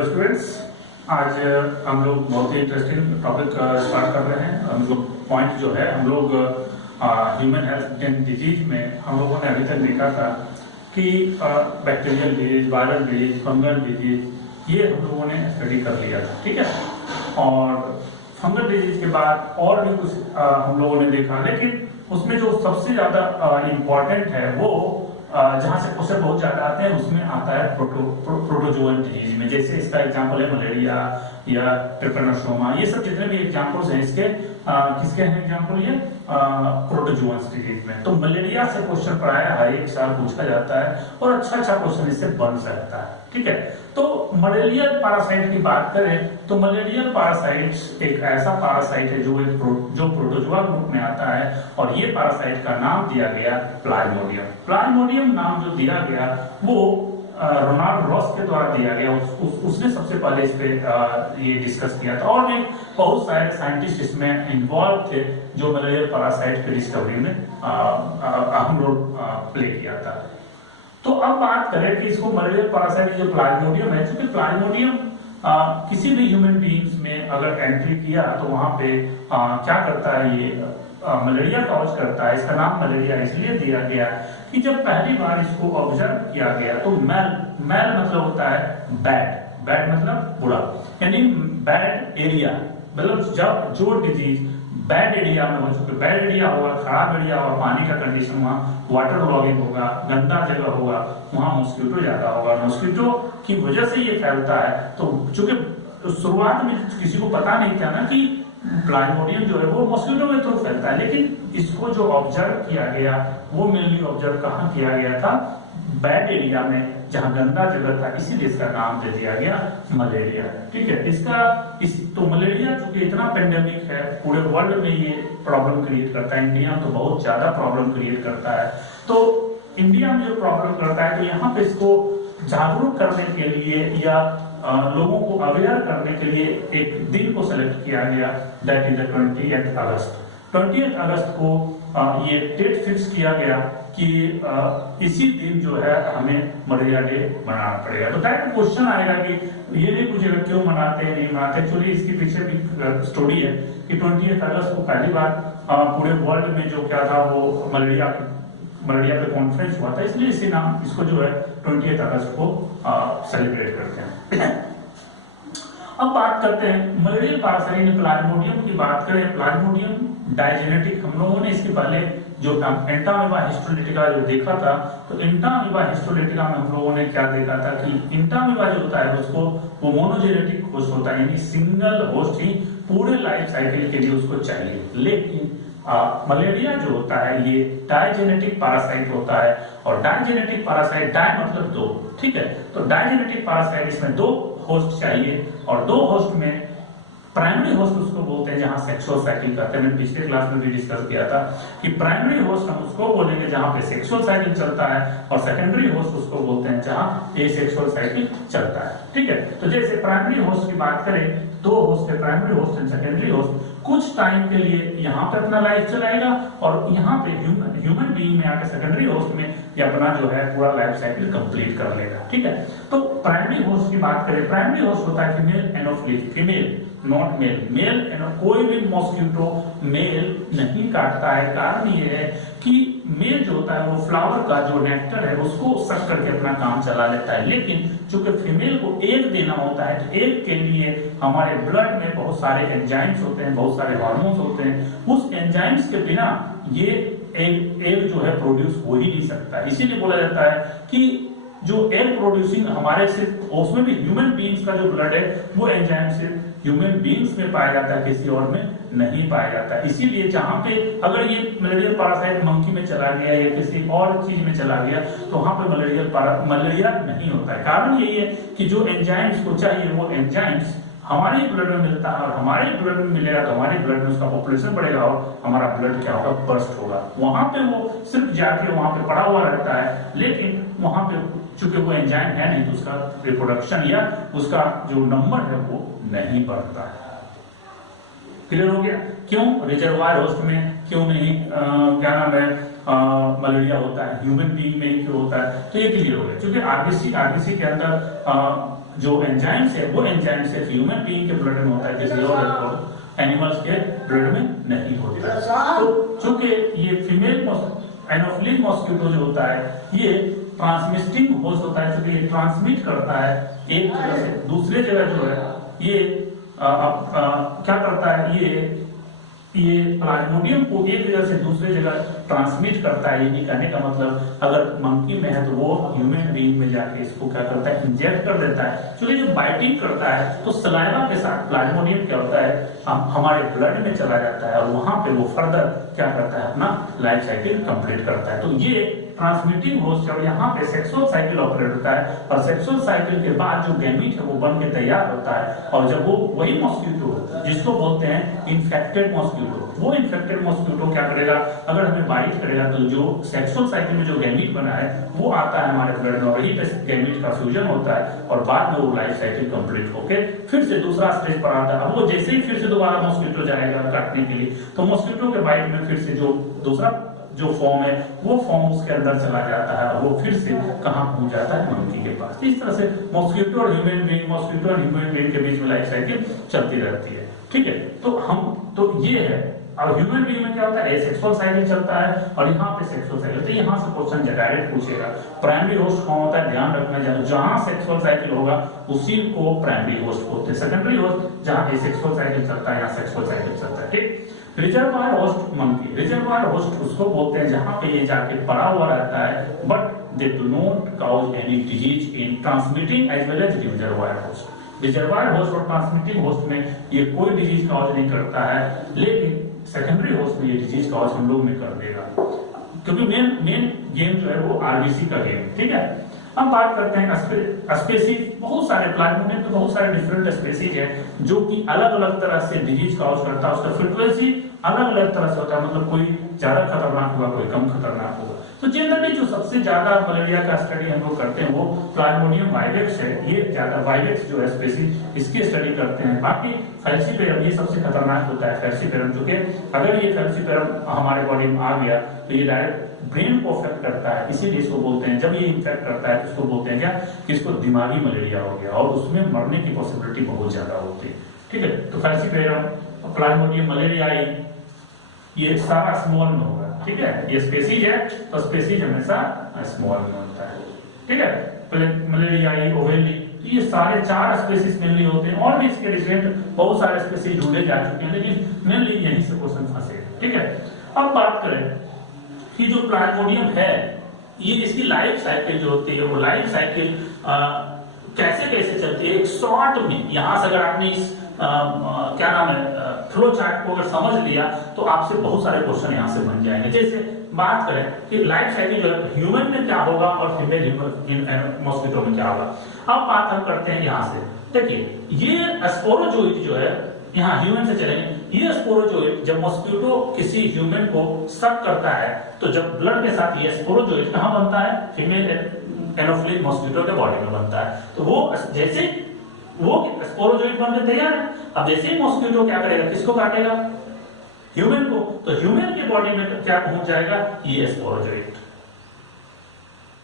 Students, आज हम लोग बहुत ही इंटरेस्टिंग टॉपिक स्टार्ट कर रहे हैं। हम लोग पॉइंट जो है हम लोग ह्यूमन हेल्थ एंड डिजीज में हम लोगों ने अभी तक देखा था कि bacterial disease, viral disease, fungal disease ये हम लोगों ने स्टडी कर लिया था, ठीक है। और फंगल डिजीज के बाद और भी कुछ हम लोगों ने देखा, लेकिन उसमें जो सबसे ज्यादा इम्पोर्टेंट है वो जहां से क्वेश्चन बहुत ज्यादा आते हैं उसमें आता है प्रोटोजोअन डिजीज में। जैसे इसका एग्जांपल है मलेरिया या ट्रिपैनोसोमा, ये सब जितने भी एग्जांपल्स हैं इसके किसके हैं एग्जांपल, ये प्रोटोजोअन डिजीज में। तो मलेरिया से क्वेश्चन पढ़ाया हर एक साल पूछा जाता है और अच्छा क्वेश्चन इससे बन सकता है, ठीक है। तो मलेरियल पैरासाइट की बात करें तो मलेरियल पैरासाइट एक ऐसा पैरासाइट है जो प्रोटोजोआ ग्रुप में आता है और ये पैरासाइट का नाम दिया गया प्लाज्मोडियम। प्लाज्मोडियम नाम जो दिया गया वो रोनाल्ड रॉस के द्वारा दिया गया। उसने सबसे पहले इस पे ये डिस्कस किया था और एक बहुत सारे साइंटिस्ट इसमें इन्वॉल्व थे जो मलेरियल पैरासाइट की डिस्कवरी में अहम रोल प्ले किया था। तो अब बात करें कि इसको मलेरियल पैरासाइट जो प्लाज्मोडियम है, क्योंकि प्लाज्मोडियम किसी भी ह्यूमन बीइंग्स में अगर एंट्री किया तो वहां पे क्या करता है, ये मलेरिया कॉज करता है। इसका नाम मलेरिया इसलिए दिया गया कि जब पहली बार इसको ऑब्जर्व किया गया तो मैल मतलब होता है बैड मतलब बुरा, यानी बैड एरिया, मतलब जब जो डिजीज बैड एरिया में हो चुके, बैड एरिया होगा, खराब एरिया होगा, पानी का कंडीशन, वहाँ वाटर लॉगिंग होगा, गंदा जगह होगा, वहाँ मॉस्किटो ज्यादा होगा। मॉस्किटो की वजह से ये फैलता है। तो चूंकि शुरुआत में किसी को पता नहीं था ना कि प्लाज्मोडियम जो है वो मॉस्किटो के थ्रू फैलता है, लेकिन इसको जो ऑब्जर्व किया गया वो मेनली ऑब्जर्व कहाँ किया गया था, बैड एरिया में जहां गंदा जगह था, इसीलिए इसका नाम दे दिया गया मलेरिया, ठीक है। तो मलेरिया चूंकि इतना पेंडेमिक है, पूरे वर्ल्ड में ये प्रॉब्लम क्रिएट करता है, इंडिया में तो बहुत ज्यादा प्रॉब्लम क्रिएट करता है। तो इंडिया में जो प्रॉब्लम करता है तो यहाँ पे इसको जागरूक करने के लिए या लोगों को अवेयर करने के लिए एक दिन को सेलेक्ट किया गया, दैट इज 20 अगस्त। 20 अगस्त को ये डेट फिक्स किया गया कि इसी दिन जो है हमें मलेरिया डे मनाना पड़ेगा। तो डायरेक्ट क्वेश्चन आएगा कि ये नहीं पूछेगा क्यों मनाते हैं, नहीं मनाते। एक्चुअली इसकी पीछे भी स्टोरी है कि 20 अगस्त को पहली बार पूरे वर्ल्ड में जो क्या था वो मलेरिया पे कॉन्फ्रेंस हुआ था, इसलिए इसी नाम इसको जो है 20 अगस्त को सेलिब्रेट करते हैं। अब बात करते हैं मलेरियल पैरासाइट प्लाज्मोडियम की बात करें। प्लाज्मोडियम डायजेनेटिक, हम लोगों ने इसके पहले जो एंटामीबा हिस्टोलिटिका जो देखा था, तो एंटामीबा हिस्टोलिटिका में हम लोगों ने क्या देखा था कि एंटामीबा जो होता है उसको वो मोनोजेनेटिक होस्ट होता है, यानी सिंगल होस्ट ही पूरे लाइफ साइकिल के लिए उसको चाहिए। लेकिन मलेरिया जो होता है ये डायजेनेटिक पैरासाइट होता है और डायजेनेटिक पैरासाइट, डाय मतलब दो, ठीक है। तो डायजेनेटिक पैरासाइट इसमें दो होस्ट चाहिए और दो होस्ट में प्राइमरी होस्ट उसको बोलते हैं जहां सेक्सुअल साइकिल करते हैं। मैंने पिछले क्लास में भी डिस्कस किया था कि प्राइमरी होस्ट हम उसको बोलेंगे जहां पे सेक्सुअल साइकिल चलता है और सेकेंडरी होस्ट उसको बोलते हैं जहां एसेक्सुअल साइकिल चलता है, ठीक है। तो जैसे प्राइमरी होस्ट की बात करें, दो होस्ट है, primary host and secondary host, कुछ टाइम के लिए यहाँ पे अपना लाइफ चलाएगा और यहाँ पे ह्यूमन बीइंग में आके सेकेंडरी होस्ट में ये अपना जो है पूरा लाइफ साइकिल कंप्लीट कर लेगा, ठीक है। तो प्राइमरी होस्ट की बात करें, प्राइमरी होस्ट होता है female anopheles, female not male. Male कोई भी मॉस्किटो मेल नहीं काटता है। कारण ये है कि मेल जो होता है वो फ्लावर का जो नेक्टर है उसको सक करके अपना काम चला लेता है, लेकिन चूंकि फीमेल को एग देना होता है तो एग के लिए हमारे ब्लड में बहुत सारे एंजाइम्स होते हैं, बहुत सारे हार्मोन्स होते हैं। उस एंजाइम्स के बिना ये एग जो है प्रोड्यूस हो ही नहीं सकता। इसीलिए बोला जाता है कि जो एग प्रोड्यूसिंग हमारे सिर्फ उसमें भी ह्यूमन बीइंग्स का जो ब्लड है वो एंजाइम सिर्फ ह्यूमन बीइंग्स में पाया जाता है, किसी और में नहीं पाया जाता है। इसीलिए जहां पे अगर ये मलेरियल पैरासाइट मंकी में चला गया या किसी और चीज में चला गया तो वहां पे मलेरिया नहीं होता है। कारण यही है कि जो एंजाइम्स को चाहिए वो एंजाइम्स हमारे ब्लड में मिलता है और हमारे ब्लड में मिलेगा तो हमारे ब्लड में उसका पॉपुलेशन बढ़ेगा और हमारा ब्लड क्या होगा, बर्स्ट होगा। वहां पे वो सिर्फ जाके वहां पे पड़ा हुआ रहता है, लेकिन वहां पे चूंकि वो एंजाइम है नहीं तो उसका रिप्रोडक्शन या उसका जो नंबर है वो नहीं बढ़ता है। क्लियर हो गया? क्यों रिजर्वायर होस्ट में क्यों नहीं क्या नाम है मलेरिया होता है, ह्यूमन बीइंग में क्यों होता है? तो ये क्लियर हो गया। क्योंकि आरबीसी के अंदर जो एंजाइम्स है वो एंजाइम सिर्फ ह्यूमन बीइंग के ब्लड में होता है, किसी और एनिमल्स के ब्लड में नहीं होता है। तो चूंकि ये फीमेल एनोफिलिस मॉस्किटो जो होता है ये ट्रांसमिटिंग होस्ट होता है, क्योंकि ये ट्रांसमिट करता है एक जगह से दूसरे जगह जो है ये क्या करता है, ये प्लाज्मोडियम को एक जगह से दूसरे जगह ट्रांसमिट करता है। ये कहने का मतलब अगर मंकी में है तो वो ह्यूमन बीइंग में जाके इसको क्या करता है, इंजेक्ट कर देता है। क्योंकि जो बाइटिंग करता है तो सलाइवा के साथ प्लाज्मोडियम क्या होता है, हमारे ब्लड में चला जाता है और वहां पे वो फर्दर क्या करता है, अपना लाइफ साइकिल कंप्लीट करता है। तो ये ट्रांसमिटिंग होस्ट है और यहाँ पे सेक्सुअल साइकिल ऑपरेट होता है और सेक्सुअल साइकिल के बाद जो गैमीट है वो बन के तैयार होता है। और जब वो वही मॉस्किटो जिसको बोलते हैं इन्फेक्टेड मॉस्किटो, वो इन्फेक्टेड मॉस्किटो क्या करेगा, अगर हमें बाइट करेगा तो जो सेक्सुअल साइकिल में जो गैमीट बना है वो आता है हमारे ब्लड में और वहीं पे गैमीट का फ्यूजन होता है और बाद में वो लाइफ साइकिल कंप्लीट होके फिर से दूसरा स्टेज पर आता है। अब वो जैसे ही फिर से दोबारा मॉस्किटो जाएगा काटने के लिए तो मॉस्किटो के बाइट में फिर से जो दूसरा जो फॉर्म है वो फॉर्म उसके अंदर चला जाता है और वो फिर से कहां पहुंच जाता है, मंकी के पास। इस तरह से मॉस्किटो और ह्यूमन बीइंग, मॉस्किटो और ह्यूमन बीइंग के बीच में लाइफ साइकिल चलती रहती है। ठीक है, तो ये है। और ह्यूमन बीइंग में क्या होता है, एसेक्सुअल साइकिल चलता है और यहाँ पे सेक्सुअल साइकिल। तो यहाँ से क्वेश्चन डायरेक्ट पूछेगा प्राइमरी होस्ट कौन होता है, ध्यान रखना चाहिए। जहां सेक्सुअल साइकिल होगा उसी को प्राइमरी होस्ट बोलते हैं। सेकेंडरी होस्ट जहां एसेक्सुअल साइकिल चलता है, यहाँ सेक्सुअल साइकिल चलता है। ठीक, reservoir host monkey, reservoir host उसको बोलते हैं जहां पे ये जाके पड़ा हुआ रहता है but they do not cause any disease in transmitting as well as reservoir host. Reservoir host और ट्रांसमिटिंग होस्ट में ये कोई डिजीज कॉज नहीं करता है, लेकिन सेकेंडरी होस्ट में ये डिजीज कॉज हम लोग में कर देगा, क्योंकि मेन गेम जो है वो आरबीसी का गेम। ठीक है, हम बात करते हैं स्पेसीज। बहुत सारे प्लाज्मा में तो बहुत सारे डिफरेंट स्पेसीज है जो कि अलग अलग तरह से डिजीज कॉज करता है। उसका फ्रीक्वेंसी अलग अलग तरह से होता है, मतलब कोई ज्यादा खतरनाक होगा, कोई कम खतरनाक होगा। तो जनरली जो सबसे ज्यादा मलेरिया का स्टडी हम लोग करते हैं वो प्लाज्मोडियम वाइवेक्स है। ये ज्यादा वाइवेक्स जो है स्पेसीज इसकी स्टडी करते हैं। बाकी फैल्सीपेरम ये सबसे खतरनाक होता है फैल्सीपेरम, क्योंकि अगर ये फैल्सीपेरम हमारे बॉडी में आ गया तो ये डायरेक्ट ब्रेन को अफेक्ट करता है। इसीलिए इसको बोलते हैं, जब ये इन्फेक्ट करता है तो इसको बोलते हैं क्या, कि इसको दिमागी मलेरिया हो गया और उसमें मरने की पॉसिबिलिटी बहुत ज्यादा होती है। ठीक है, तो फैल्सीपेरम, प्लाज्मोडियम मलेरियाई ये सारा स्मॉल में होगा। ठीक है, ये स्पेसीज है तो स्पेसीज हमेशा स्मॉल में होता है। ठीक है, मलेरियाई, ओवेली, ये सारे 4 स्पेसीज मेनली होते हैं और भी इसके डिफरेंट बहुत सारे स्पेसीज ढूंढे जा चुके हैं, लेकिन मेनली यहीं से क्वेश्चन फंसे। ठीक है, अब बात करें कि जो प्लाज्मोडियम है ये इसकी लाइफ साइकिल जो होती है वो लाइफ साइकिल कैसे चलती है। एक शॉर्ट में यहां से अगर आपने इस क्या नाम है फ्लो चार्ट को अगर समझ लिया तो आपसे बहुत सारे क्वेश्चन यहां से बन जाएंगे। जैसे बात करें कि लाइफ साइकिल जो है ह्यूमन में क्या होगा और फीमेल मॉस्किटो में क्या होगा। अब बात हम करते हैं यहां से, देखिए ये स्पोरोजोइट जो है यहाँ ह्यूमन से चलेंगे। ये स्पोरोजोइट जब मॉस्किटो किसी ह्यूमन को सक करता है तो जब ब्लड के साथ ये स्पोरोजोइट कहाँ बनता है, फीमेल एनोफिलिस मॉस्किटो के बॉडी में बनता है। तो वो जैसे वो स्पोरोजोइट बनकर तैयार है। अब जैसे ही मॉस्किटो क्या करेगा, किसको काटेगा, ह्यूमन को, तो ह्यूमन के बॉडी में क्या पहुंच जाएगा, ये स्पोरोजोइट।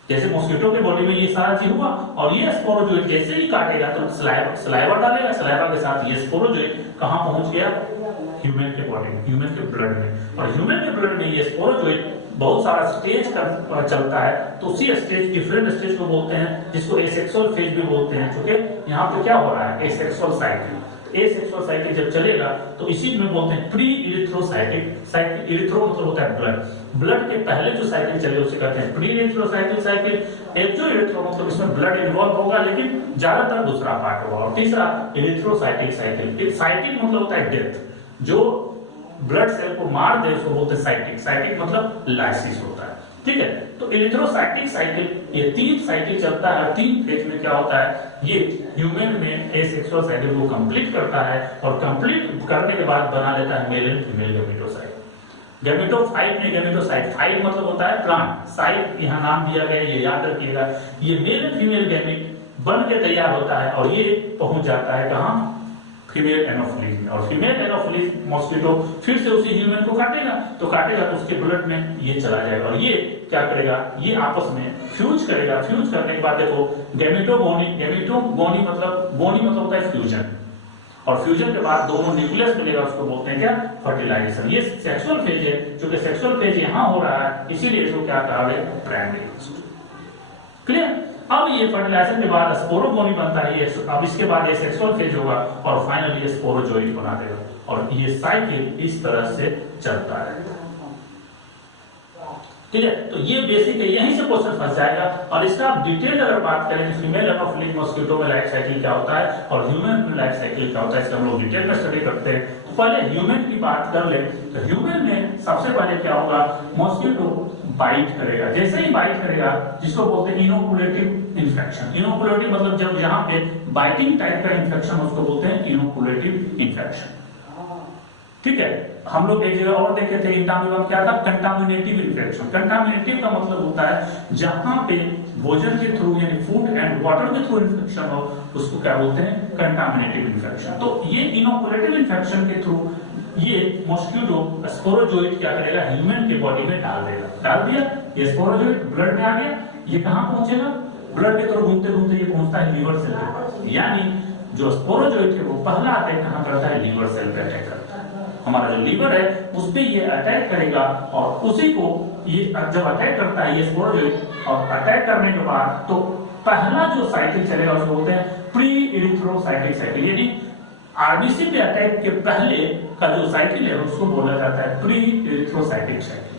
जैसे मॉस्किटो के बॉडी में ये सारा चीज हुआ और ये स्पोरोजोइट जैसे ही काटेगा तो सलाइवा डालेगा, सलाइवा के साथ ये स्पोरोजोइट कहां पहुंच गया, ह्यूमन के बॉडी में, ह्यूमन के ब्लड में। और ह्यूमन के ब्लड में ये स्पोरोजोइट बहुत सारा स्टेज का चलता है, तो उसी स्टेज, डिफरेंट स्टेज को बोलते हैं, जिसको एसेक्सुअल फेज भी बोलते हैं। क्योंकि यहाँ पे क्या हो रहा है, एसेक्सुअल साइकिल। एसेक्सुअल साइकिल जब चलेगा तो इसी में बोलते हैं प्री इरिथ्रोसाइकिल साइकिल। इरिथ्रो मतलब होता है ब्लड, ब्लड के पहले जो साइकिल चले उसे कहते हैं प्री इरिथ्रोसाइकिल साइकिल। एक जो इरिथ्रो मतलब इसमें ब्लड इन्वॉल्व होगा लेकिन ज्यादातर दूसरा पार्ट होगा। और तीसरा इरिथ्रोसाइटिक साइकिल। साइटिक मतलब होता है डेथ, जो ब्लड सेल को मार दे उसको बोलते हैं साइटिक। साइटिक मतलब लाइसिस होता है। ठीक है, तो इरिथ्रोसाइटिक साइकिल ये 3 साइकिल चलता है। 3 फेज में क्या होता है, ये ह्यूमन में एसेक्सुअल साइकिल को कंप्लीट करता है और कंप्लीट करने के बाद बना लेता है male and female gametocyte. Gametophyte में गैमेटोसाइट, फाइट मतलब होता है प्लांट, साइट यहाँ नाम दिया गया, ये याद रखिएगा। ये मेल एंड फीमेल गैमेट बन के तैयार होता है और ये पहुंच जाता है कहाँ, फीमेल एनोफिलीज में। और फीमेल एनोफिलीज मॉस्किटो फिर से उसी ह्यूमन को काटेगा तो उसके ब्लड में ये चला जाएगा और ये क्या करेगा, ये आपस में फ्यूज करेगा। फ्यूज करने के बाद देखो गैमेटोगोनी मतलब होता है फ्यूजन, और फ्यूजन के बाद दोनों न्यूक्लियस मिलेगा, उसको बोलते हैं क्या, फर्टिलाइजेशन। ये सेक्सुअल फेज है, क्योंकि सेक्सुअल फेज यहाँ हो रहा है इसीलिए इसको क्या कहा गया, प्राइमरी। क्लियर। अब ये फर्टिलाइजेशन के बाद स्पोरोगोनी बनता है, ये अब इसके बाद ये सेक्सुअल फेज होगा और फाइनली ये स्पोरोजोइट बना देगा और ये साइकिल इस तरह से चलता रहेगा। ठीक है, तो ये बेसिक है, यहीं से क्वेश्चन फंस जाएगा। और इसका आप डिटेल अगर बात करें फीमेल एनोफिलिक मॉस्किटो में लाइफ साइकिल क्या होता है और ह्यूमन में लाइफ साइकिल क्या होता है, इसका हम लोग डिटेल में स्टडी करते हैं। तो पहले ह्यूमन की बात कर ले तो ह्यूमन में सबसे पहले क्या होगा, मॉस्किटो बाइट करेगा। जैसे ही बाइट करेगा, जिसको बोलते हैं इनोकुलेटिव इन्फेक्शन। इनोकुलेटिव मतलब जब यहाँ पे बाइटिंग टाइप का इन्फेक्शन, उसको बोलते हैं इनोकुलेटिव इन्फेक्शन। ठीक है, हम लोग एक जगह और देखे थे इंटामिबा क्या था, कंटामिनेटिव इन्फेक्शन। कंटामिनेटिव का मतलब होता है जहां पे भोजन के थ्रू यानी फूड एंड वाटर के थ्रू इन्फेक्शन हो, उसको क्या बोलते हैं, कंटामिनेटिव इन्फेक्शन। तो ये इनोकुलेटिव इन्फेक्शन के थ्रू ये मॉस्किटो स्पोरोजोइट क्या करेगा, ह्यूमन के बॉडी में डाल देगा। डाल दिया, ये स्पोरोजोइट ब्लड में आ गया, ये कहां पहुंचेगा, ब्लड के थ्रू घूमते घूमते ये पहुंचता है लीवर सेल के पास। यानी जो स्पोरोजोइट है वो पहला अटैक कहां करता है, लीवर सेल पे अटैक करता है। हमारा जो लीवर है उस पे ये अटैक करेगा और उसी को ये जब अटैक करता है ये स्पोरोजोइट, और अटैक करने के बाद तो पहला जो साइकिल चलेगा उसको बोलते हैं प्री इरिथ्रोसाइटिक साइकिल। यानी आरबीसी पे अटैक के पहले का जो साइकिल है उसको बोला जाता है pre erythrocytic cycle.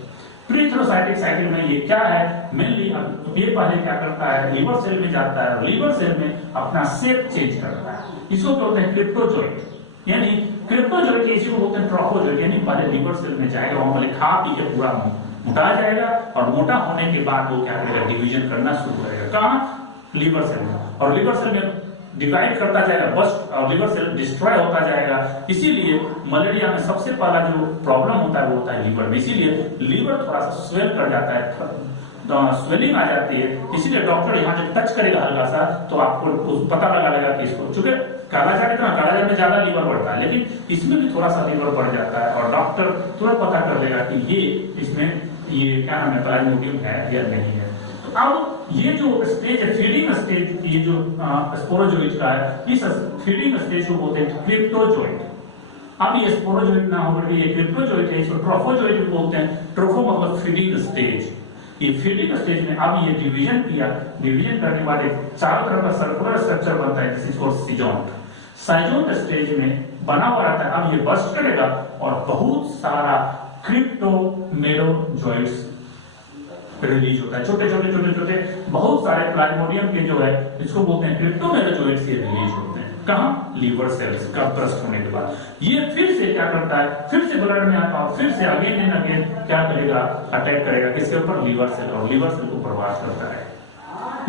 Pre erythrocytic cycle में ये क्या है, मेनली ये पहले क्या करता है, लीवर सेल में जाता है, लीवर सेल में अपना शेप चेंज करता है, इसको बोलते हैं क्रिप्टोजोइट। यानी क्रिप्टोजोइट इसी को बोलते हैं ट्रोफोजोइट। यानी पहले लीवर सेल में जाएगा, वहां पहले खा पी के पूरा मोटा जाएगा और मोटा होने के बाद वो क्या करेगा, डिवीजन करना शुरू करेगा। कहां, लीवर सेल में, और लीवर सेल में डिवाइड करता जाएगा, बस्ट और लीवर सेल डिस्ट्रॉय होता जाएगा। इसीलिए मलेरिया में सबसे पहला जो प्रॉब्लम होता है वो होता है लीवर में। इसीलिए लीवर थोड़ा सा स्वेल कर जाता है, स्वेलिंग आ जाती है। इसीलिए डॉक्टर यहाँ जब टच करेगा हल्का सा तो आपको पता लगा कि इसको, चूंकि कालाजार में ज्यादा लीवर बढ़ता है, लेकिन इसमें भी थोड़ा सा लीवर बढ़ जाता है और डॉक्टर तुरंत पता कर लेगा कि ये इसमें ये क्या नाम है, प्लाज्मोडियम है या नहीं है। तो अब ये जो स्टेज है, फीडिंग स्टेज, ये जो स्पोरोजोइट का है, इस फीडिंग स्टेज को बोलते हैं क्रिप्टोजोइट। अब ये स्पोरोजोइट ना होकर ये क्रिप्टोजोइट है, इसको ट्रोफोजोइट भी बोलते हैं। ट्रोफो मतलब फीडिंग स्टेज। ये फीडिंग स्टेज में अब ये डिवीजन किया, डिवीजन करने के बाद एक चारों तरफ का सर्कुलर स्ट्रक्चर बनता है जिसको सीजोन। साइजोन स्टेज में बना हुआ रहता है। अब ये बस्ट करेगा और बहुत सारा क्रिप्टोमेरोजोइट्स रिलीज होता है, छोटे छोटे बहुत सारे प्लाज्मोडियम के जो है इसको बोलते हैं क्रिप्टोमेरोजोइट्स, ये रिलीज होते हैं। कहां, लीवर सेल्स का ब्रस्ट होने के बाद ये फिर से क्या करता है, फिर से ब्लड में आता है, फिर से अगेन एंड अगेन क्या करेगा, अटैक करेगा किसके ऊपर, लीवर सेल, और लीवर सेल को बर्बाद करता है।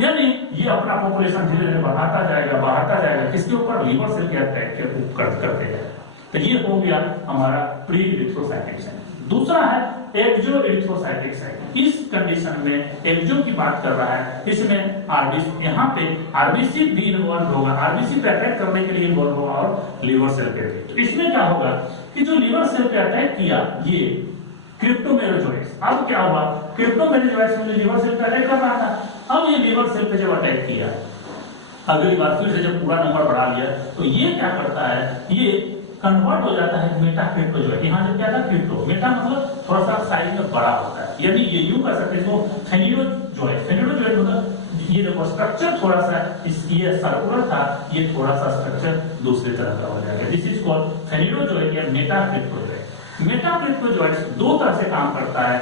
यानी ये अपना पॉपुलेशन धीरे धीरे बढ़ाता जाएगा किसके ऊपर, लीवर सेल के अटैक के करते हैं। तो ये हो गया हमारा प्री इरिथ्रोसाइटिक साइकिल। दूसरा है एक्सो इरिथ्रोसाइटिक साइकिल। इस कंडीशन में एक्सो की बात कर रहा है, इसमें आरबीसी, यहाँ पे आरबीसी भी इन्वॉल्व होगा, आरबीसी पे अटैक करने के लिए इन्वॉल्व होगा और लीवर सेल पे। तो इसमें क्या होगा कि जो लीवर सेल पे अटैक किया ये क्रिप्टोमेरोजोइट्स, अब क्या हुआ, क्रिप्टोमेरोजोइट्स में लीवर सेल पे अटैक कर रहा था। अब ये लीवर सेल पे जब अटैक किया, अगली बार फिर से जब पूरा नंबर बढ़ा लिया, तो ये क्या करता है, ये कन्वर्ट हो जाता है मेटा क्रिप्टोजोइट। यहाँ जब क्या था, क्रिप्टो, मेटा मतलब थोड़ा सा साइज में बड़ा होता है। यानी ये यूं कर सकते हैं, फेनिडोजोइट मतलब ये देखो स्ट्रक्चर थोड़ा सा ये सर्कुलर था, ये थोड़ा सा स्ट्रक्चर दूसरी तरह का हो जाएगा। दिस इज कॉल्ड फेनिडोजोइट या मेटा क्रिप्टोजोइट। मेटा क्रिप्टोजोइट दो तरह से काम करता है।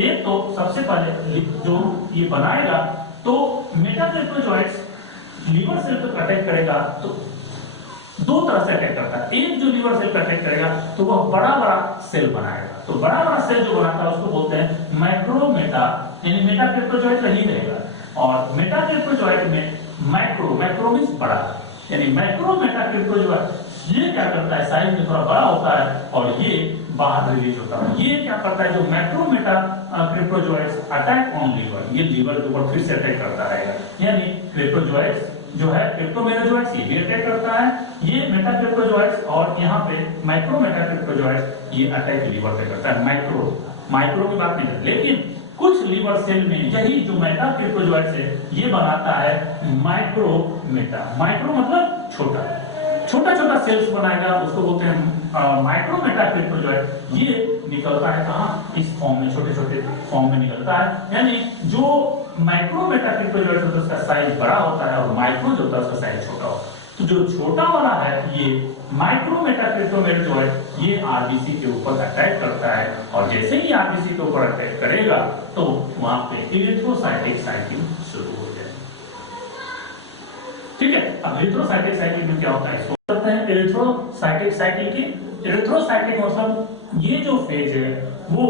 एक तो सबसे पहले जो ये बनाएगा, तो मेटा क्रिप्टोजोइट लीवर सेल पर अटैक करेगा तो दो तरह से अटैक करता है। एक जो लीवर सेल पर अटैक करेगा तो वह बड़ा बड़ा सेल बनाएगा। तो बड़ा बड़ा सेल जो बनाता है उसको बोलते हैं माइक्रोमेटा, यानी मेटा क्रिप्टोजोइट नहीं रहेगा। और मेटा क्रिप्टोजोइट में माइक्रो मींस बड़ा, यानी माइक्रोमेटा क्रिप्टोजोइट ये क्या करता है, साइज में थोड़ा बड़ा होता है और ये बाहर रिलीज होता है। ये क्या करता है, जो माइक्रोमेटा क्रिप्टोजोइट्स अटैक ऑन लीवर, ये लीवर के ऊपर फिर से अटैक करता रहेगा। यानी क्रिप्टोजोइट्स जो है क्रिप्टोमेरोजोइट्स ये भी अटैक करता है, ये मेटाक्रिप्टोजोइट्स, और यहाँ पे माइक्रो मेटाक्रिप्टोजोइट्स ये अटैक लीवर पे करता है। माइक्रो की बात नहीं करते, लेकिन कुछ लीवर सेल में यही जो मेटाक्रिप्टोजोइट्स है ये बनाता है माइक्रोमेटा। माइक्रो मतलब छोटा छोटा सेल्स बनाएगा, उसको बोलते हैं माइक्रोमेटाक्रिप्टोजोइट। ये निकलता है कहाँ? इस फॉर्म में, छोटे छोटे फॉर्म में निकलता है। यानी जो माइक्रोमेटाक्रिप्टोजोइट होता है उसका साइज बड़ा होता है और माइक्रो जो होता है उसका साइज छोटा होता है। तो जो छोटा वाला है ये माइक्रोमेटाक्रिप्टोजोइट ये आरबीसी के ऊपर अटैक करता है, और जैसे ही आरबीसी के ऊपर अटैक करेगा तो वहां पे इरिथ्रोसाइटिक साइकिल शुरू हो जाएगी। ठीक है, अब इरिथ्रोसाइटिक साइकिल में क्या होता है इसको कहते हैं इरिथ्रोसाइटिक साइकिल की। इरिथ्रोसाइटिक मतलब ये जो फेज है वो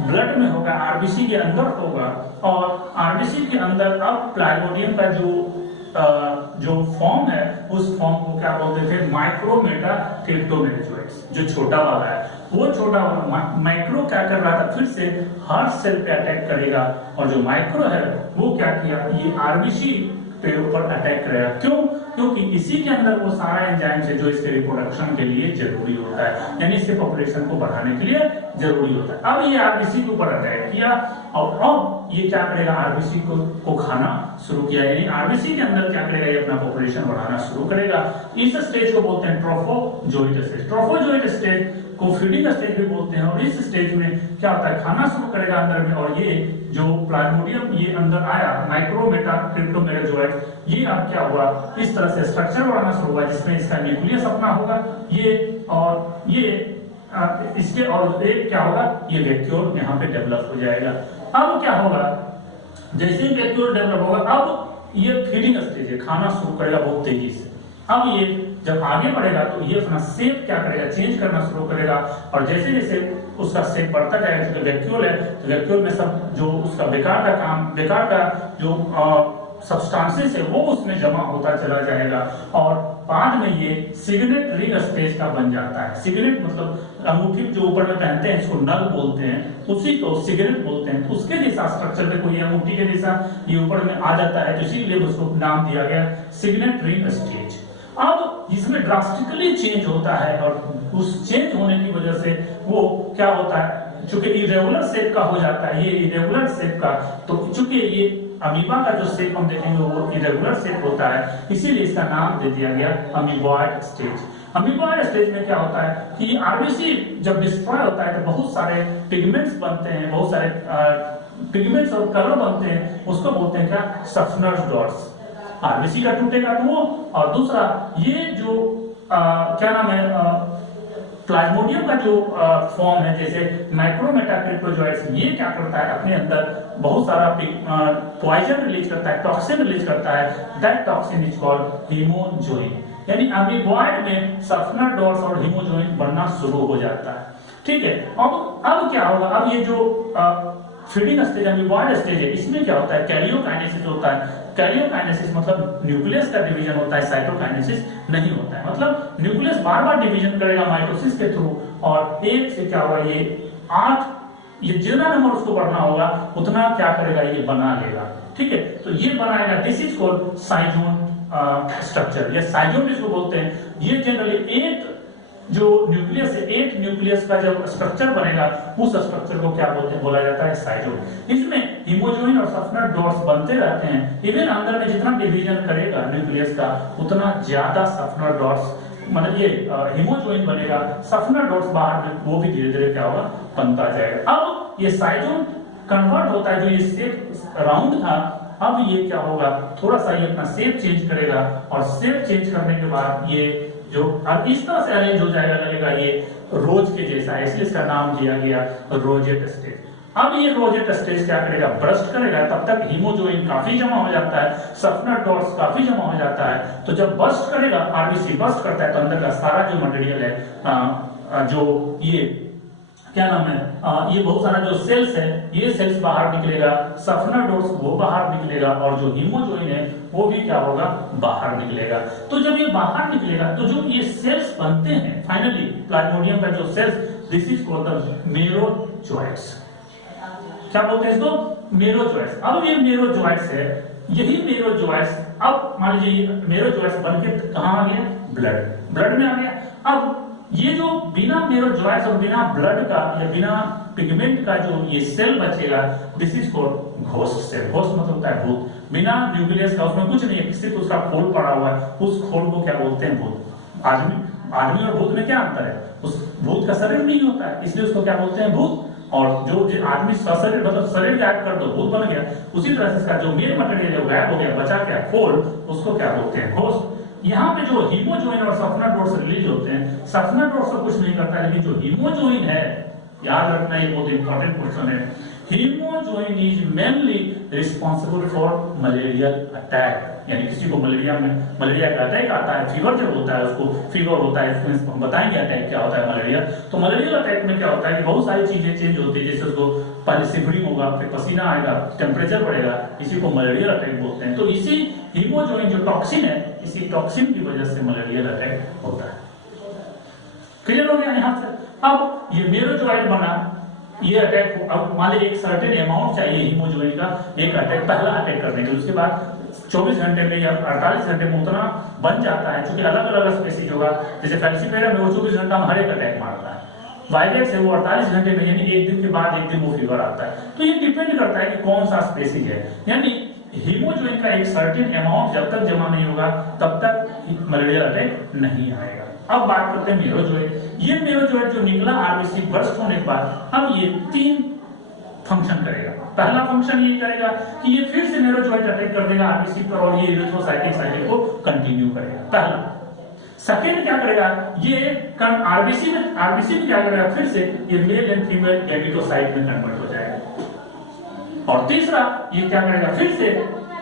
ब्लड में होगा, आरबीसी के अंदर होगा, और आरबीसी के अंदर अब प्लाज्मोडियम का जो फॉर्म है उस फॉर्म को क्या बोलते थे? माइक्रोमेटाक्रिप्टोमेरोजोइट्स। जो छोटा वाला है वो छोटा वाला माइक्रो क्या कर रहा था? फिर से हर सेल पे अटैक करेगा, और जो माइक्रो है वो क्या किया? ये आरबीसी पे ऊपर अटैक करेगा। क्यों? क्योंकि इसी के अंदर वो सारा एंजाइम है जो इसके रिप्रोडक्शन के लिए जरूरी होता है, यानी इसके पॉपुलेशन को बढ़ाने के लिए जरूरी होता है। अब ये आरबीसी के ऊपर अटैक किया, और अब ये क्या करेगा? आरबीसी को खाना शुरू किया, यानी आरबीसी के अंदर क्या करेगा? ये अपना पॉपुलेशन बढ़ाना शुरू करेगा। इस स्टेज को बोलते हैं ट्रोफोजोइट स्टेज। ट्रोफोजोइट स्टेज को फीडिंग स्टेज भी बोलते हैं, और इस स्टेज में क्या होता है? खाना शुरू करेगा अंदर में, और ये जो प्लाज्मोडियम ये अंदर आया माइक्रोमेटाक्रिप्टोमेरोजोइट, ये अब क्या हुआ? इस तरह से स्ट्रक्चर बनाना शुरू हुआ जिसमें इसका न्यूक्लियस अपना होगा, ये और ये इसके, और एक क्या होगा? ये वैक्यूल यहाँ पे डेवलप हो जाएगा। अब क्या होगा? जैसे ही वैक्यूल डेवलप होगा, अब ये फीडिंग स्टेज है, खाना शुरू करेगा बहुत तेजी से। अब ये जब आगे बढ़ेगा तो ये अपना शेप क्या करेगा? चेंज करना शुरू करेगा, और जैसे जैसे उसका शेप बढ़ता जाएगा, क्योंकि वैक्यूल है तो वैक्यूल में सब जो उसका बेकार का जो सब्सटेंसेस है वो उसमें जमा होता चला जाएगा, और बाद में ये सिगरेट रिंग स्टेज का बन जाता है। सिगरेट मतलब अंगूठी जो ऊपर में पहनते हैं इसको नग बोलते हैं, उसी को सिगरेट बोलते हैं। तो उसके जैसा स्ट्रक्चर पे कोई अंगूठी के जैसा ये ऊपर में आ जाता है, तो इसीलिए उसको नाम दिया गया सिगरेट रिंग स्टेज। अब इसमें ड्रास्टिकली चेंज होता है, और उस चेंज होने की वजह से वो क्या होता है? चूंकि इरेगुलर शेप का हो जाता है, ये इरेगुलर शेप का, तो चूंकि ये अमीबा का जो शेप हम देखेंगे वो इरेगुलर शेप होता है, इसीलिए इसका नाम दे दिया गया अमीबॉइड स्टेज। अमीबॉइड स्टेज में क्या होता है कि आरबीसी जब डिस्ट्रॉय होता है तो बहुत सारे पिगमेंट्स बनते हैं, बहुत सारे पिगमेंट्स और कलर बनते हैं, उसको बोलते हैं क्या? सफनर डॉट्स। आरबीसी का टूटेगा तो वो, और दूसरा ये जो क्या नाम है? प्लाज्मोडियम का जो फॉर्म है, जैसे माइक्रोमेटाक्रिप्टोजोइट्स, ये क्या करता है? अपने अंदर बहुत सारा पॉइजन रिलीज करता है, टॉक्सिन रिलीज करता है। That toxin is called hemozoin. यानी अमीबॉइड में सफनर डॉट्स और हीमोजोइन बनना शुरू हो जाता है। ठीक है, अब क्या होगा? अब ये जो फीडिंग स्टेज अमीबॉइड स्टेज है, इसमें क्या होता है? कैरियोकाइनेसिस होता है। कैरियोकाइनेसिस मतलब न्यूक्लियस का डिवीजन होता है, साइटोकाइनेसिस नहीं होता है। मतलब न्यूक्लियस बार बार डिवीजन करेगा माइटोसिस के थ्रू, और एक से क्या होगा? ये 8, ये जितना नंबर उसको बढ़ना होगा उतना क्या करेगा? ये बना लेगा। ठीक है, तो ये बनाएगा। दिस इज कॉल्ड साइजोन स्ट्रक्चर, या साइजोन जिसको बोलते हैं। ये जनरली 8 जो न्यूक्लियस है, 8 न्यूक्लियस का जब स्ट्रक्चर बनेगा उस स्ट्रक्चर को क्या बोलते हैं? बोला जाता है साइजोन। इसमें हीमोजोइन और सफनर डॉट्स बनते रहते हैं। इवन अंदर में जितना डिवीजन करेगा न्यूक्लियस का उतना ज्यादा सफनर डॉट्स, मतलब ये हीमोजोइन बनेगा, सफनर डॉट्स बाहर में वो भी धीरे धीरे क्या होगा? बनता जाएगा। अब ये साइजोन कन्वर्ट होता है, जो ये शेप राउंड था, अब ये क्या होगा? थोड़ा सा ये अपना शेप चेंज करेगा, और शेप चेंज करने के बाद ये जो अब इस तरह से अरेंज हो जाएगा, लगेगा ये रोज के जैसा है, इसलिए इसका नाम दिया गया रोजेट स्टेज। अब ये रोजेट स्टेज क्या करेगा? ब्रस्ट करेगा। तब तक हीमोजोइन काफी जमा हो जाता है, सफनर डॉट्स काफी जमा हो जाता है। तो जब बस्ट करेगा, आरबीसी बस्ट करता है, तो अंदर का सारा जो मटेरियल है, जो ये क्या नाम है, ये बहुत सारा जो सेल्स है, ये सेल्स बाहर निकलेगा, सफनर डॉट्स वो बाहर निकलेगा, और जो हीमोजोइन है वो भी क्या होगा? बाहर निकलेगा। तो जब ये बाहर निकलेगा तो जो ये सेल्स बनते हैं फाइनली प्लाज्मोडियम का जो cells, this is called the merozoites. क्या बोलते हैं इसको? मेरोजोइट्स। अब ये मेरोजोइट्स है, यही मेरोजोइट्स अब मान लीजिए मेरोजोइट्स बन के कहाँ आ गया, ब्लड में आ गया। अब ये जो बिना मेरोजोइट्स और बिना ब्लड का या बिना पिगमेंट का जो ये सेल बचेगा, this is called ghost cell. Ghost मतलब होता है भूत, बिना न्यूक्लियस का, उसमें कुछ नहीं है, सिर्फ उसका खोल पड़ा हुआ है, उस खोल को क्या बोलते हैं, भूत। आदमी और भूत में क्या अंतर है, उस भूत का शरीर नहीं होता है, इसलिए उसको क्या बोलते हैं, भूत। और जो आदमी शरीर मतलब शरीर गायब कर दो, भूत बन गया, उसी तरह से इसका जो मेन मटेरियल है गायब हो गया, बचा क्या, खोल, उसको क्या बोलते हैं, घोस्ट। यहाँ पे जो हीमोजोइन और सफनर डोट्स रिलीज होते हैं, सफनर डोट्स तो कुछ नहीं करता है, लेकिन जो हीमोजोइन है, याद रखना ये बहुत इंपॉर्टेंट क्वेश्चन है, hemozoin is mainly responsible for malarial attack. यानी किसी को मलेरिया का अटैक आता है, फीवर जब होता है, उसको फीवर होता है, इसमें हम बताएंगे अटैक क्या होता है मलेरिया। तो मलेरियल अटैक में क्या होता है कि बहुत सारी चीजें चेंज होती है, जैसे उसको पहले शिवरिंग होगा, फिर पसीना आएगा, टेम्परेचर बढ़ेगा, इसी को मलेरियल अटैक बोलते हैं। तो इसी हीमोजोइन जो टॉक्सिन है, इसी टॉक्सिन की वजह से मलेरियल अटैक होता है। क्लियर हो गया यहाँ से। अब ये मेरोजोइट बना, ये अटैक, अब मान लीजिए एक सर्टेन अमाउंट चाहिए हीमोजोइन का एक अटैक, पहला अटैक करने के, उसके बाद 24 घंटे में या 48 घंटे में उतना बन जाता है, क्योंकि अलग अलग स्पीसीज होगा। जैसे फैल्सीपेरा में वो 24 घंटा में हर एक अटैक मारता है, वायरस है वो 48 घंटे में, यानी एक दिन के बाद एक दिन वो फीवर आता है। तो ये डिपेंड करता है कि कौन सा स्पीसीज है। यानी हीमोजोइन का एक सर्टेन अमाउंट जब तक जमा नहीं होगा तब तक मलेरिया अटैक नहीं आएगा। अब बात करते हैं मेरोजोइट। ये मेरोजोइट जो निकला आरबीसी बर्स्ट होने के बाद, अब ये 3 फंक्शन करेगा। पहला फंक्शन ये करेगा कि ये फिर से मेरोजोइट अटैक कर देगा आरबीसी पर और ये इरिथ्रोसाइटिक साइकिल को कंटिन्यू करेगा, पहला। सेकंड क्या करेगा, ये आरबीसी में क्या करेगा, फिर से ये मेल एंड फीमेल गैमेटोसाइट में कन्वर्ट हो जाएगा। और तीसरा ये क्या करेगा, फिर से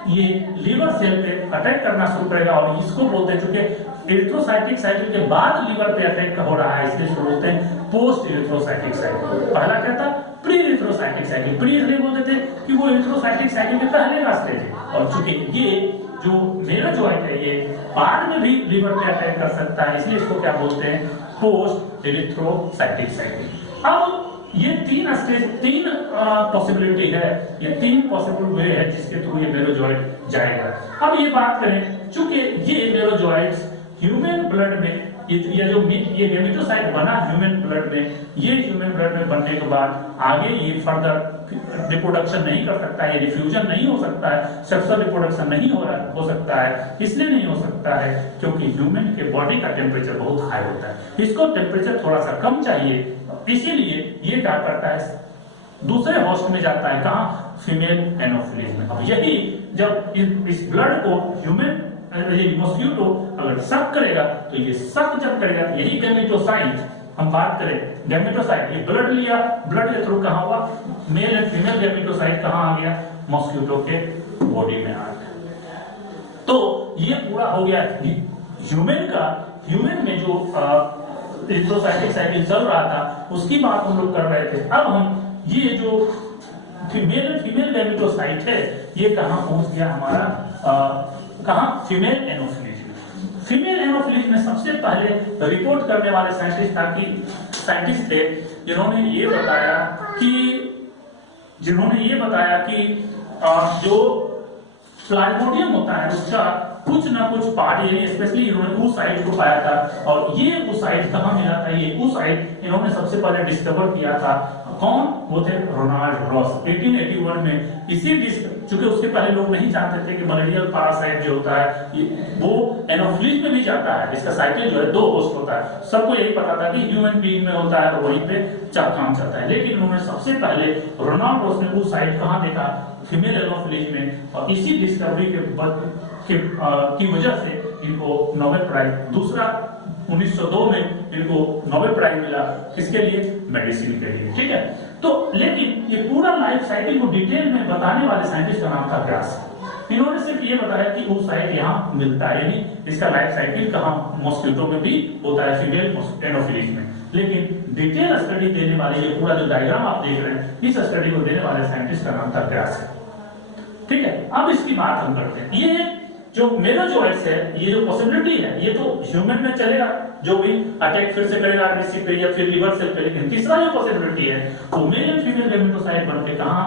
ये लीवर सेल पे अटैक करना शुरू करेगा, और इसको बोलते हैं, चूंकि इरिथ्रोसाइटिक साइकिल के बाद लीवर पे अटैक हो रहा है, इसलिए इसको बोलते हैं पोस्ट इरिथ्रोसाइटिक साइकिल। पहला क्या था, प्री इरिथ्रोसाइटिक साइकिल। प्री इसलिए बोलते थे कि वो इरिथ्रोसाइटिक साइकिल के पहले का स्टेज है, और चूंकि ये जो मेरोजोइट है ये बाद में भी लीवर पे अटैक कर सकता है, इसलिए इसको क्या बोलते हैं, पोस्ट इरिथ्रोसाइटिक साइकिल। अब ये 3 स्टेज, 3 पॉसिबिलिटी है, ये 3 पॉसिबल वे है जिसके थ्रू ये मेरोजोइट जाएगा। अब ये बात करें, चूंकि ये मेरोजोइट्स ह्यूमन ब्लड में ये गैमेटोसाइट बना ह्यूमन ब्लड में, ये ह्यूमन ब्लड में बनने के बाद आगे ये फर्दर रिप्रोडक्शन नहीं कर सकता है, ये डिफ्यूजन नहीं हो सकता है, सेक्सुअल रिप्रोडक्शन नहीं हो सकता है। इसलिए नहीं हो सकता है क्योंकि ह्यूमन के बॉडी का टेम्परेचर बहुत हाई होता है, इसको टेम्परेचर थोड़ा सा कम चाहिए, इसीलिए ये क्या करता है, दूसरे होस्ट में जाता है, कहाँ, फीमेल एनोफिलीज में। अब यही जब इस ब्लड को ह्यूमन मॉस्किटो अगर सक करेगा, तो ये सक जब करेगा, यही गैमेटोसाइट, हम बात करें गैमेटोसाइट, ये ब्लड लिया, ब्लड के थ्रू कहाँ हुआ, मेल एंड फीमेल गैमेटोसाइट कहाँ आ गया, मॉस्किटो के बॉडी में आ गया। तो ये पूरा हो गया ह्यूमन में जो इरिथ्रोसाइटिक साइकिल चल रहा था उसकी बात हम लोग कर रहे थे। अब हम ये जो फीमेल गैमेटोसाइट है ये कहाँ पहुंच गया हमारा, कहाँ, फीमेल एनोफिलीज में। फीमेल एनोफिलीज में सबसे पहले रिपोर्ट करने वाले साइंटिस्ट थे जिन्होंने ये बताया कि जो प्लाज्मोडियम होता है उसका कुछ ना कुछ पार्ट, यानी स्पेशली इन्होंने oocyte को पाया था, और ये oocyte कहाँ मिला था, ये oocyte इन्होंने सबसे पहले डिस्कवर किया था, कौन, वो थे रोनाल्ड रॉस 1881 में। इसी चूंकि उसके पहले लोग नहीं जानते थे कि मलेरियल पैरासाइट जो होता है वो एनोफिलीज में भी जाता है, इसका साइकिल जो है 2 होस्ट होता है, सबको यही पता था कि ह्यूमन बीइंग में होता है और वहीं पे काम चलता है, लेकिन उन्होंने सबसे पहले रोनाल्ड रॉस ने oocyte कहाँ देखा, फीमेल एनोफिलीज में, और इसी डिस्कवरी की वजह से इनको नोबेल प्राइज, दूसरा 1902 में इनको नोबेल प्राइज मिला, किसके लिए, मेडिसिन के लिए, ठीक है। तो लेकिन ये पूरा लाइफ साइकिल को डिटेल में बताने वाले साइंटिस्ट का नाम था ग्रास। इन्होंने सिर्फ ये बताया कि oocyte यहाँ मिलता है, यानी इसका लाइफ साइकिल कहाँ, मॉस्किटो में भी होता है, फीमेल एनोफिलीज में, लेकिन डिटेल स्टडी देने वाले, ये पूरा जो डायग्राम आप देख रहे हैं, इस स्टडी को देने वाले साइंटिस्ट का नाम था ग्रास, ठीक है। अब इसकी बात हम करते हैं, ये जो मेरोजोइट्स है, ये जो पॉसिबिलिटी है, ये तो ह्यूमन में चलेगा, जो भी अटैक फिर से करेगा आरबीसी पे या फिर लिवर सेल पे, लेकिन तीसरा जो पॉसिबिलिटी है वो मेल एंड फीमेल गैमेटोसाइट बनके कहाँ,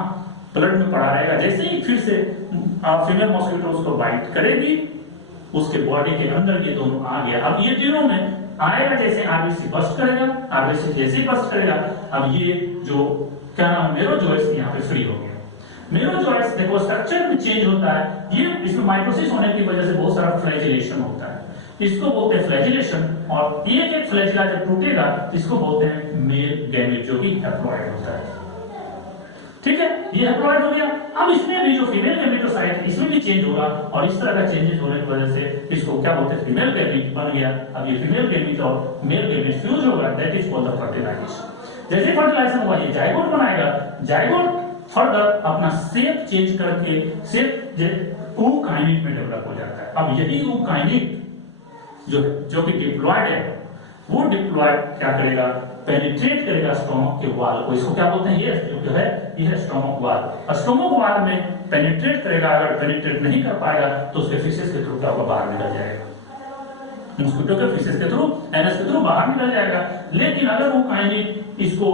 ब्लड में पड़ा रहेगा। जैसे ही फिर से फीमेल मॉस्किटो उसको बाइट करेगी, उसके बॉडी के अंदर ये दोनों आ गया। अब ये तीनों में आएगा, जैसे आरबीसी बस्ट करेगा, आरबीसी जैसे ही बस्ट करेगा, अब ये जो क्या नाम मेरोजोइट्स यहाँ पे फ्री हो गया। मेरोजोइट्स देखो स्ट्रक्चर में चेंज होता है, ये इसमें माइटोसिस होने की वजह से बहुत सारा फ्लैजिलेशन होता है, इसको बोलते हैं फ्लैजिलेशन। और एक एक फ्लैजिला जब टूटेगा तो इसको बोलते हैं मेल गैमेट, जो कि हैप्लॉइड होता है। ठीक है, ये हैप्लॉइड हो गया। अब इसमें भी जो फीमेल गैमेटोसाइट है इसमें भी चेंज होगा, और इस तरह का चेंजेस होने की वजह से इसको क्या बोलते हैं फीमेल गैमेट बन गया। अब ये फीमेल गैमेट और मेल गैमेट फ्यूज होगा, that is called the fertilization. जैसे फर्टिलाइजेशन हुआ ये जाइगोट बनाएगा, जाइगोट फर्दर अपना शेप चेंज करके शेप ookinete में डेवलप हो जाता है। अब यही ookinete जो कि डिप्लॉयड है, वो डिप्लॉयड क्या करेगा, पेनिट्रेट करेगा स्टोमक के वाल को। इसको क्या बोलते हैं, ये जो है ये है स्टोमक वाल। स्टोमक वाल में पेनिट्रेट करेगा, अगर पेनिट्रेट नहीं कर पाएगा तो उसके फीसेस के थ्रू क्या होगा, बाहर निकल जाएगा। मॉस्किटो के फीसेस के थ्रू, एनएस के थ्रू बाहर निकल जाएगा। लेकिन अगर वो ookinete इसको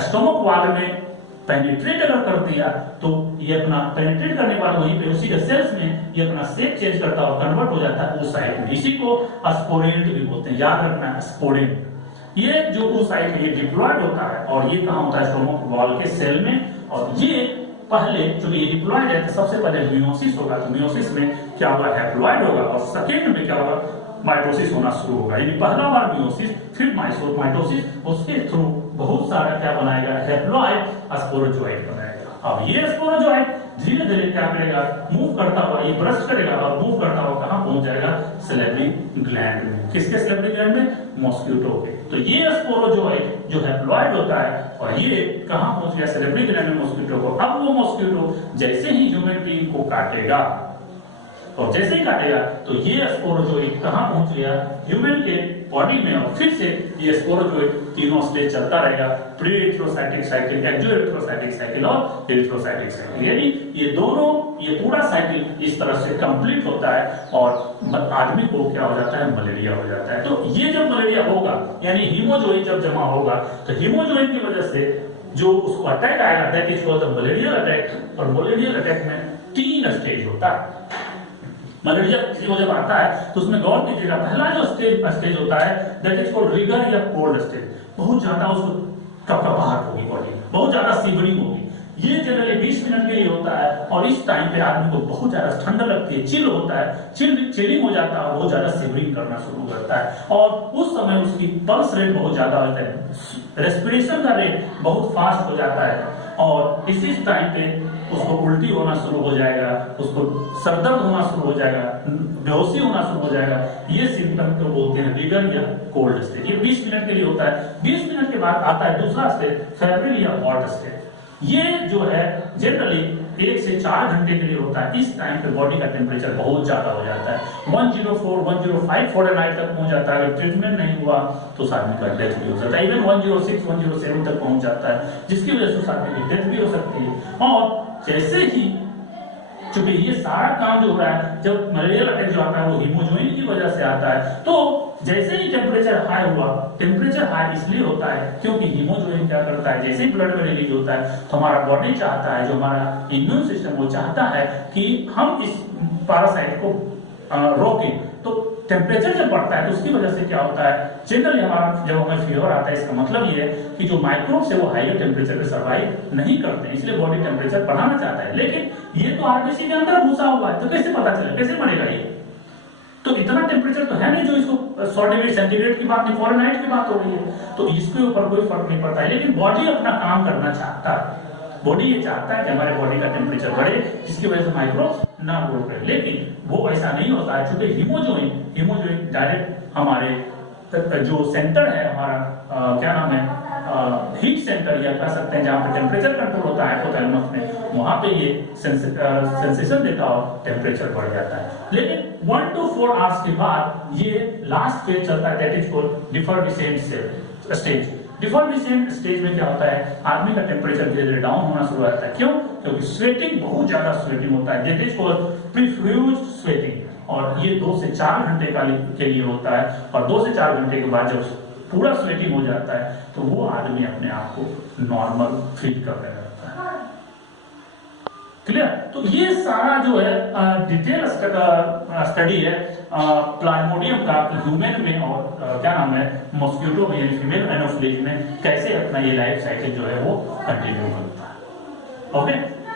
स्टोमक वाल में पेनिट्रेट अगर कर दिया तो ये अपना पेनिट्रेट करने के बाद वहीं पे उसी के सेल्स में ये अपना शेप चेंज करता है और कन्वर्ट हो जाता है oocyte में। इसी को स्पोरेंट भी बोलते हैं, याद रखना है स्पोरेंट। ये जो oocyte है ये डिप्लॉयड होता है, और ये कहाँ होता है, स्टोमक वॉल के सेल में। और ये पहले चूंकि ये डिप्लॉयड है तो सबसे पहले मियोसिस होगा, तो मियोसिस में क्या होगा, हैप्लॉयड होगा, और सेकेंड में क्या होगा, माइटोसिस होना शुरू होगा। यानी पहला बार मियोसिस, फिर माइटोसिस, उसके थ्रू बहुत सारा क्या बनाएगा, हैप्लॉइड स्पोरोजोइट बनाएगा। अब ये स्पोरोजोइट धीरे धीरे क्या करेगा, मूव करता हुआ, ये ब्रश करेगा और मूव करता हुआ कहां पहुंच जाएगा, सैलिवरी ग्लैंड में। किसके सैलिवरी ग्लैंड में, मॉस्किटो के। तो ये स्पोरोजोइट जो हैप्लॉइड होता है, और ये कहां पहुंच गया, सैलिवरी ग्लैंड में मॉस्किटो को। अब वो मॉस्किटो जैसे ही ह्यूमन बीइंग को काटेगा, और जैसे ही काटेगा तो ये स्पोरोजोइट कहां पहुंच गया, ह्यूमन के बॉडी में। और फिर से ये स्पोरोजोइट तीनों स्टेज चलता रहेगा, प्री एरिथ्रोसाइटिक साइकिल, एक्सो एरिथ्रोसाइटिक साइकिल और एरिथ्रोसाइटिक साइकिल। यानी ये दोनों, ये पूरा साइकिल इस तरह से कंप्लीट होता है, और आदमी को क्या हो जाता है, मलेरिया हो जाता है। तो ये जब मलेरिया होगा, यानी हीमोजोइन जब जमा होगा, तो हीमोजोइन की वजह से जो उसको अटैक आएगा, that is called the malarial attack. और मलेरियल अटैक में 3 स्टेज होता है। मलेरिया किसी को जब आता है तो उसमें गौर कीजिएगा, पहला जो स्टेज होता है दैट इज कॉल्ड रिगर या कोल्ड स्टेज। बहुत ज्यादा उसको कपकपाहट होगी बॉडी में, बहुत ज्यादा शिवरिंग होगी। ये जनरली 20 मिनट के लिए होता है, और इस टाइम पे आदमी को बहुत ज्यादा ठंड लगती है, चिल होता है, चिलिंग हो जाता है, बहुत ज्यादा शिवरिंग करना शुरू करता है। और उस समय उसकी पल्स रेट बहुत ज्यादा होता है, रेस्पिरेशन का रेट बहुत फास्ट हो जाता है, और इसी टाइम पे उसको उल्टी होना शुरू हो जाएगा, उसको सरदर्द होना शुरू हो जाएगा, बेहोशी होना शुरू हो जाएगा। ये सिम्टम को बोलते हैं रिगर या कोल्ड स्टेज। ये 20 मिनट के लिए होता है। 20 मिनट के बाद आता है दूसरा स्टेज, फेब्रिल या हॉट स्टेज। ये जो है जनरली 1 से 4 घंटे के लिए होता है। इस टाइम पे बॉडी का टेम्परेचर बहुत ज्यादा हो जाता है, 104 105 फ़ारेनहाइट तक पहुंच जाता है। अगर ट्रीटमेंट नहीं हुआ तो उस आदमी का डेथ भी हो सकता है। इवन 106 107 तक पहुंच जाता है, जिसकी वजह से उस आदमी की डेथ भी हो सकती है। और जैसे ही चूंकि ये सारा काम जो हो रहा है, जब मलेरियल अटैक जो आता है वो हीमोजोइन की वजह से आता है, तो जैसे ही टेम्परेचर हाई हुआ, टेम्परेचर हाई इसलिए होता है क्योंकि हीमोजोइन क्या करता है, जैसे ही ब्लड में रिलीज होता है तो हमारा बॉडी चाहता है, जो हमारा इम्यून सिस्टम वो चाहता है कि हम इस पैरासाइट को रोकें। तो टेम्परेचर जब बढ़ता है तो उसकी वजह से क्या होता है, जनरली हमारा जब हमें फीवर आता है, इसका मतलब ये है कि जो माइक्रोब्स है वो हाईयर टेम्परेचर पे सर्वाइव नहीं करते हैं, इसलिए बॉडी टेम्परेचर बढ़ाना चाहता है। लेकिन ये तो आरबीसी के अंदर घुसा हुआ है, तो कैसे पता चले, कैसे मरेगा ये? तो इतना टेम्परेचर तो है नहीं जो इसको 100 डिग्री सेंटीग्रेड की बात नहीं, फ़ारेनहाइट की बात हो रही है, तो इसके ऊपर कोई फर्क नहीं पड़ता है। लेकिन बॉडी अपना काम करना चाहता है, बॉडी ये चाहता है कि हमारे बॉडी का टेम्परेचर बढ़े, जिसकी वजह से माइक्रोब्स ना ग्रो करे। लेकिन वो ऐसा नहीं होता है, क्योंकि हीमोजोइन डायरेक्ट हमारे जो सेंटर है हमारा क्या नाम है, हीट सेंटर या कह सकते हैं, जहां पे टेम्परेचर कंट्रोल होता है हाइपोथैलेमस में, वहां पे ये सेंसेशन देता और टेम्परेचर बढ़ जाता है। लेकिन 1 to 4 आवर्स के बाद ये लास्ट फेज चलता है, that is called defervescent stage. Defervescent stage में क्या होता है, आदमी का टेम्परेचर धीरे धीरे डाउन होना शुरू होता है। क्यों? क्योंकि स्वेटिंग, बहुत ज्यादा स्वेटिंग होता है, दैट इज कॉल्ड प्रीफ्यूज स्वेटिंग। और ये 2 से 4 घंटे के लिए होता है, और 2 से 4 घंटे के बाद जब पूरा स्वेटिंग हो जाता है तो वो आदमी अपने आप को नॉर्मल फील करने लगता है। क्लियर। तो ये सारा जो है डिटेल स्टडी है प्लाज्मोडियम का ह्यूमन में और क्या नाम है मॉस्किटो में यानी फीमेल एनोफ्िलीज में कैसे अपना ये लाइफ साइकिल जो है वो कंटिन्यू करता है। ओके।